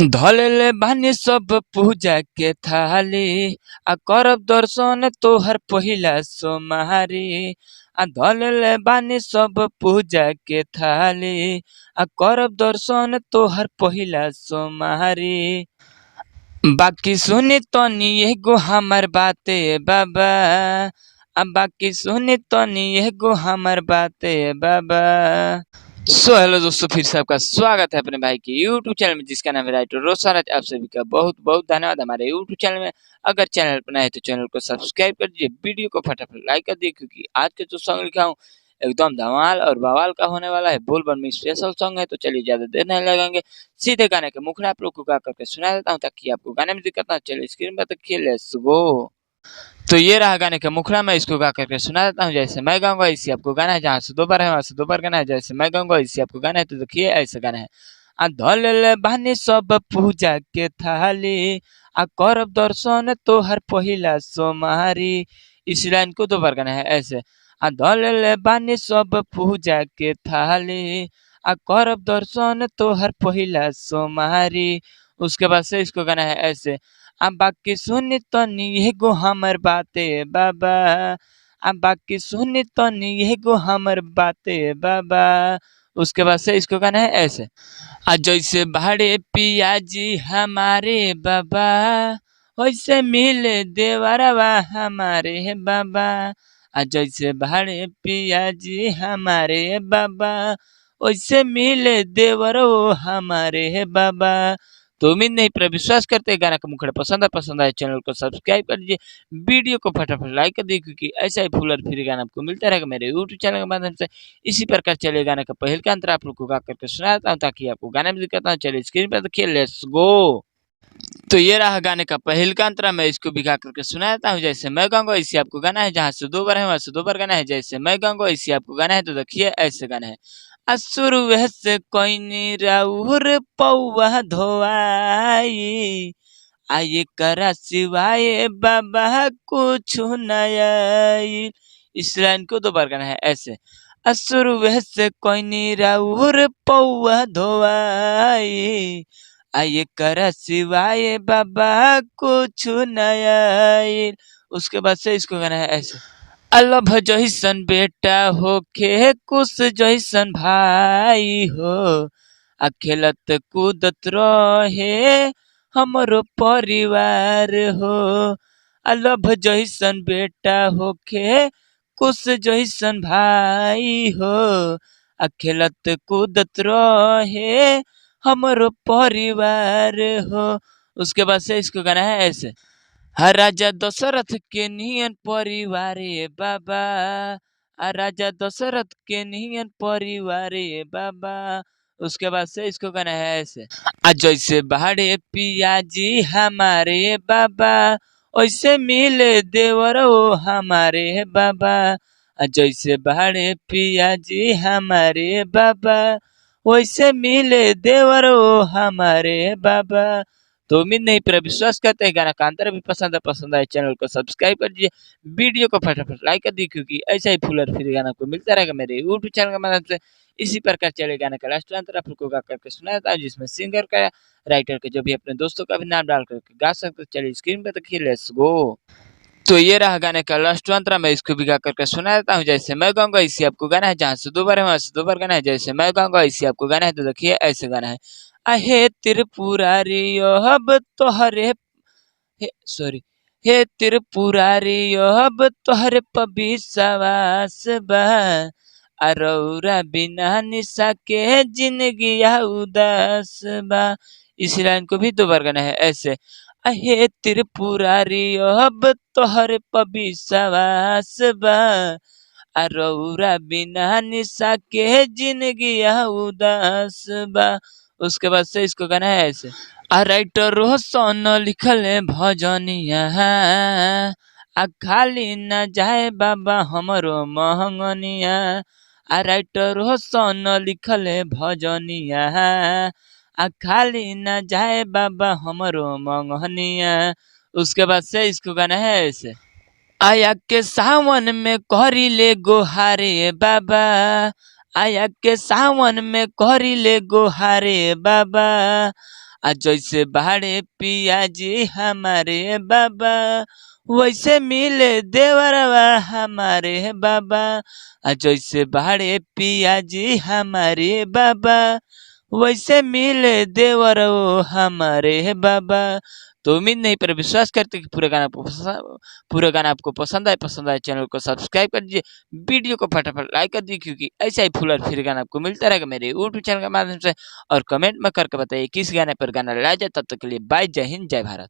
धलेले बानी सब पूजा के थाली करब दर्शन तोहर पहिला सोमहारी। धलेले बानी सब पूजा के थाली करब दर्शन तोहर पहिला सोमहारी। बाकी सुनी तनी एगो हमर बाते बाबा। बाकी सुनी तनी एगो हमर बाते बाबा। हेलो दोस्तों, फिर से आपका स्वागत है अपने भाई के यूट्यूब चैनल में, जिसका नाम है राइटर रोशन। आप सभी का बहुत बहुत धन्यवाद हमारे यूट्यूब चैनल में। अगर चैनल पर नए हैं तो चैनल को सब्सक्राइब कर दीजिए, वीडियो को फटाफट लाइक कर दीजिए, क्योंकि आज के जो सॉन्ग लिखा हूँ एकदम धमाल और बवाल का होने वाला है। बोल बन में स्पेशल सॉन्ग है, तो चलिए ज्यादा देर नहीं लगाएंगे, सीधे गाने के मुखड़ा आप लोग को गा करके सुना देता हूँ, ताकि आपको गाने में दिक्कत ना। चलिए स्क्रीन पर देखिए, लेट्स गो। तो ये रहा गाने का मुखड़ा, मैं इसको गा करके सुना देता हूँ। जैसे मैं गाऊंगा इसी आपको गाना है, जहाँ से दो बार है वहां से दो बार गाना है। जैसे मैं गाऊंगा इसी आपको गाना है, तो देखिए ऐसे गाना है। धलेले बानी सब पूजा के थाली करब दर्शन तोहर पहिला सोमहारी। इस लाइन को दो बार गाना है ऐसे। धलेले बानी सब पूजा के थाली करब दर्शन तोहर पहिला सोमहारी। उसके बाद से इसको गाना है ऐसे। बाकी सुनी तनी एगो हमर बाते बाबा। बाकी सुनी तनी एगो हमर बाते बाबा। उसके बाद से इसको गाना है ऐसे। जैसे भाड़े पियाजी हमारे बाबा, वैसे मिले देवरवा हमारे बाबा। जैसे भाड़े पियाजी हमारे बाबा, वैसे मिले देवरो हमारे बाबा। तो उम्मीद नहीं पर विश्वास करते गाना का मुखड़ा पसंद आए चैनल को सब्सक्राइब कर दीजिए, वीडियो को फटाफट लाइक कर दीजिए, क्योंकि ऐसा ही फुल और फ्री गाना आपको मिलता रहेगा मेरे यूट्यूब चैनल के माध्यम से। इसी प्रकार चलिए गाने का पहल का अंतर आप लोग को गा करके सुनाता हूँ, ताकि आपको गाने में दिक्कत ना। चलिए स्क्रीन पर देखिए, लेट्स गो। तो ये रहा गाने का पहल का अंतरा, मैं इसको भी गा करके सुनाता हूँ। जैसे मैं गाऊंगा इसी आपको गाना है, जहाँ से दो बार है वहां से दो बार गाना है। जैसे मैं गाऊंगा इसी आपको गाना है, तो देखिए ऐसे गाना है। असुर से कोई राउर पौवा धोआई, आये करा सिवाय बाबा कुछ नया। इस लाइन को दो बार गाना है ऐसे। असुर से कोई राउर पौवा धोआई, आये करा सिवाय बाबा कुछ नया। उसके बाद से इसको गाना है ऐसे। अलभ जैसन बेटा होखे कुश जैसन भाई हो, खेलत कूदत रहे हमरो परिवार हो। अलभ जैसन बेटा होखे कुश जैसन भाई हो, खेलत कूदत रहे हमरो परिवार हो। उसके बाद से इसको गाना है ऐसे। राजा दशरथ के नियन परिवारे बाबा, राजा दशरथ के नियन परिवारे बाबा। उसके बाद से इसको गाना है ऐसे। जैसे भाड़े पियाजी हमारे बाबा, वैसे मिले देवरो हमारे बाबा। जैसे भाड़े पियाजी हमारे बाबा, वैसे मिले देवरो हमारे बाबा। तो उम्मीद नहीं पर विश्वास करते हैं गाना का अंतर भी पसंद आए चैनल को सब्सक्राइब कर दीजिए, वीडियो को फटाफट लाइक कर दीजिए, क्योंकि ऐसा ही फुल और फ्री गाना आपको मिलता रहेगा मेरे यूट्यूब चैनल के माध्यम से। इसी प्रकार चले गाने का लास्ट अंतर आप लोग को गा करके सुनाया था, जिसमें सिंगर का राइटर के जो भी अपने दोस्तों का भी नाम डाल करके गा सकते। चलिए स्क्रीन पे देखिए, लेट्स गो। तो ये रहा गाने का लास्ट अंतरा, मैं इसको भी गा करके सुना देता हूँ। जैसे मैं गाऊंगा इसी आपको गाना है, जहाँ से दो बार है वहां से दो बार गाना है। जैसे मैं गाऊंगा इसी आपको गाना है, तो देखिए ऐसे गाना है। अहे त्रिपुरारी अब तोहरे सॉरी, हे त्रिपुरारी अब तोहरे पविसवास बा, अरौरा बिना निशा के जिंदगी उदास बा। इस लाइन को भी दो बार गाना है ऐसे। अहे त्रिपुरारी अब तोहरे पविसवास बा, अरौरा बिना निशा के जिंदगी उदास बा। उसके बाद से इसको गाना है ऐसे। राइटर रोशन लिखल भजनिया, खाली न जाए बाबा हमरो महंगनिया। राइटर रोशन लिखल भजनिया, खाली न जाए बाबा हमरो महंगनिया। उसके बाद से इसको गाना है ऐसे। आया के सावन में करी ले गोहारे बाबा, आया के सावन में करी ले गोहारे बाबा। जैसे बाड़े पिया जी हमारे बाबा, वैसे मिले देवरवा हमारे बाबा। जैसे बाड़े पिया जी हमारे बाबा, वैसे मिले देवर वो हमारे बाबा। तो उम्मीद नहीं पर विश्वास करते कि पूरा गाना आपको पसंद आए चैनल को सब्सक्राइब कर दीजिए, वीडियो को फटाफट लाइक कर दीजिए, क्योंकि ऐसा ही फुल और फिर गाना आपको मिलता रहेगा मेरे यूट्यूब चैनल के माध्यम से। और कमेंट में करके बताइए किस गाने पर गाना लाया जाए। तब तक के लिए बाय, जय हिंद, जय भारत।